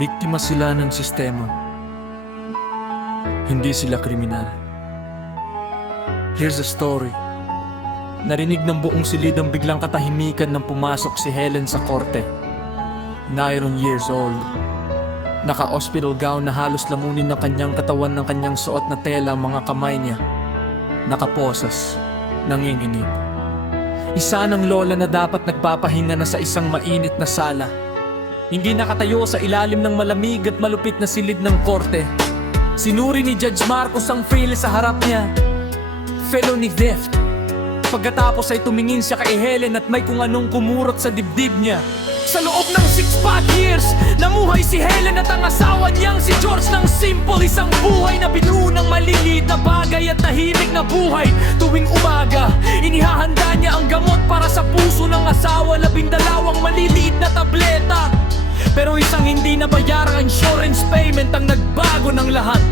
Biktima sila ng sistema. Hindi sila kriminal. Here's a story. Narinig ng buong silid ang biglang katahimikan nang pumasok si Helen sa korte. Nine years old. Naka-hospital gown na halos lamunin ng kanyang katawan ng kanyang suot na tela ang mga kamay niya. Nakaposas. Nanginginig. Isa ng lola na dapat nagpapahinga na sa isang mainit na sala. Hindi nakatayo sa ilalim ng malamig at malupit na silid ng korte. Sinuri ni Judge Marcos ang fail sa harap niya. Felony theft. Pagkatapos ay tumingin siya kay Helen at may kung anong kumurot sa dibdib niya. Sa loob ng six pack years, namuhay si Helen at ang asawa niyang si George ng simple isang buhay na binuo ng maliliit na bagay at tahimik na buhay. Tuwing umaga, inihahanda niya ang gamot para sa puso ng asawa, labindalawang maliliit na tableta. Pero isang hindi nabayarang insurance payment ang nagbago ng lahat.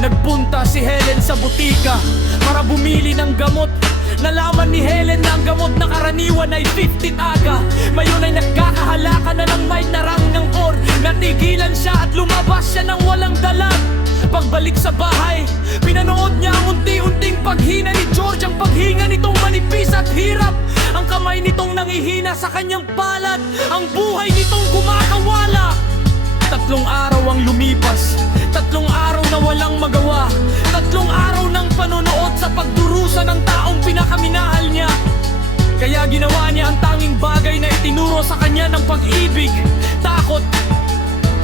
Nagpunta si Helen sa butika para bumili ng gamot. Nalaman ni Helen na ang gamot na karaniwan ay 50 aga. Mayon ay nagkakahalaka na ng may narang ng or. Natigilan siya at lumabas siya ng walang dalag. Nitong nangihina sa kanyang palad. Ang buhay nitong kumakawala Tatlong araw ang lumipas. Tatlong araw na walang magawa. Tatlong araw ng panonood sa pagdurusa ng taong pinakaminahal niya. Kaya ginawa niya ang tanging bagay na itinuro sa kanya ng pag-ibig Takot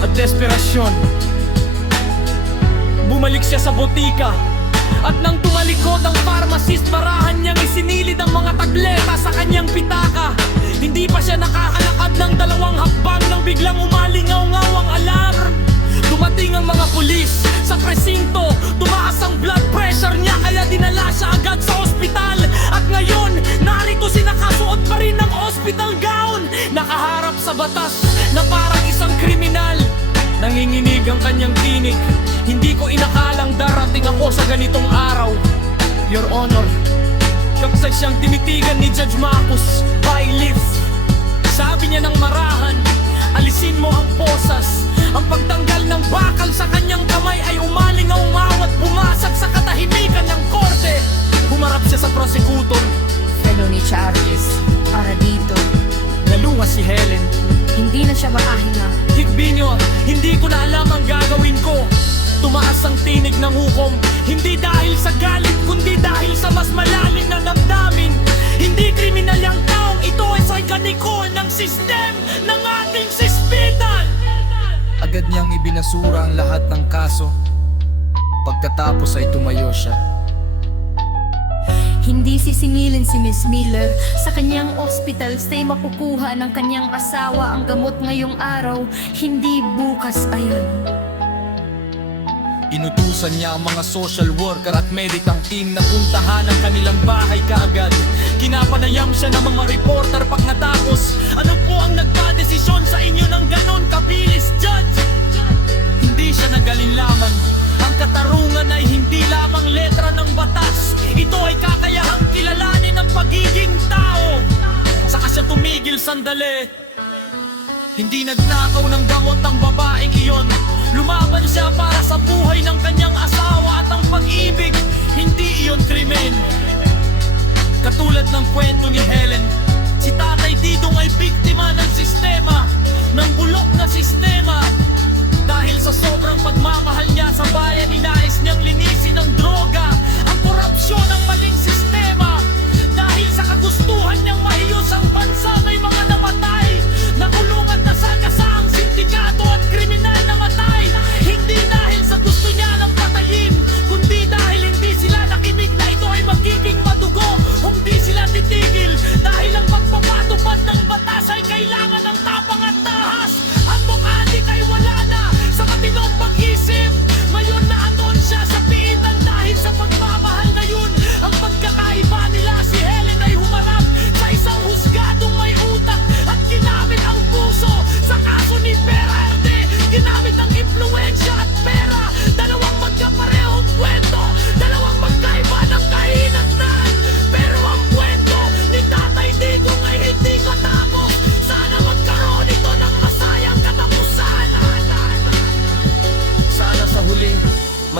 at desperasyon. Bumalik siya sa botika At nang tumalikod ang pharmacist Marahan niyang isinilid ang mga tableta sa kanyang pitaka. Hindi pa siya nakakalakad ng dalawang hakbang Nang biglang umalingaw-ngaw ang alarm. Dumating ang mga pulis sa presinto Tumaas ang blood pressure niya Kaya dinala siya agad sa ospital. At ngayon, narito si nakasuot pa rin ng hospital gown. Nakaharap sa batas na ganitong araw Your Honor Kapsay siyang tinitigan ni Judge Marcos Bailiff Sabi niya ng marahan Alisin mo ang posas. Ang pagtanggal ng bakal sa kanyang kamay Ay umaling ang umawat Pumasag sa katahimikan ng korte. Humarap siya sa prosekutor felony charges para dito. Nalunga si Helen. Hindi na siya makahinga. Higbinyo, hindi ko na alam ang gagawin ko Tumaas ang tinig ng hukom. Hindi dahil sa galit, kundi dahil sa mas malalim na damdamin. Hindi kriminal yung taong ito ay sarganiko ng sistem ng ating sispital Agad niyang ibinasura ang lahat ng kaso. Pagkatapos ay tumayo siya. Hindi sisingilin si Miss Miller. Sa kanyang hospital stay makukuha ng kanyang asawa ang gamot ngayong araw, hindi bukas ayon. Inutusan niya ang mga social worker at medical team na puntahan ang kanilang bahay kaagad. Kinapanayam siya ng mga reporter pagkatapos Ano po ang nagpa-desisyon sa inyo ng ganon kabilis, Judge? Hindi siya nagalinlaman Ang katarungan ay hindi lamang letra ng batas. Ito ay kakayahang kilalanin ng pagiging tao. Saka siya tumigil sandali. Hindi nagnakaw ng gamot ang babaeng iyon. Lumaban siya para sa ni Helen. Si Tatay Didong ay biktima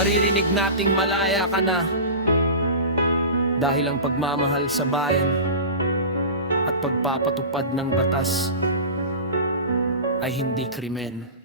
maririnig nating malaya ka na. Dahil ang pagmamahal sa bayan at pagpapatupad ng batas ay hindi krimen.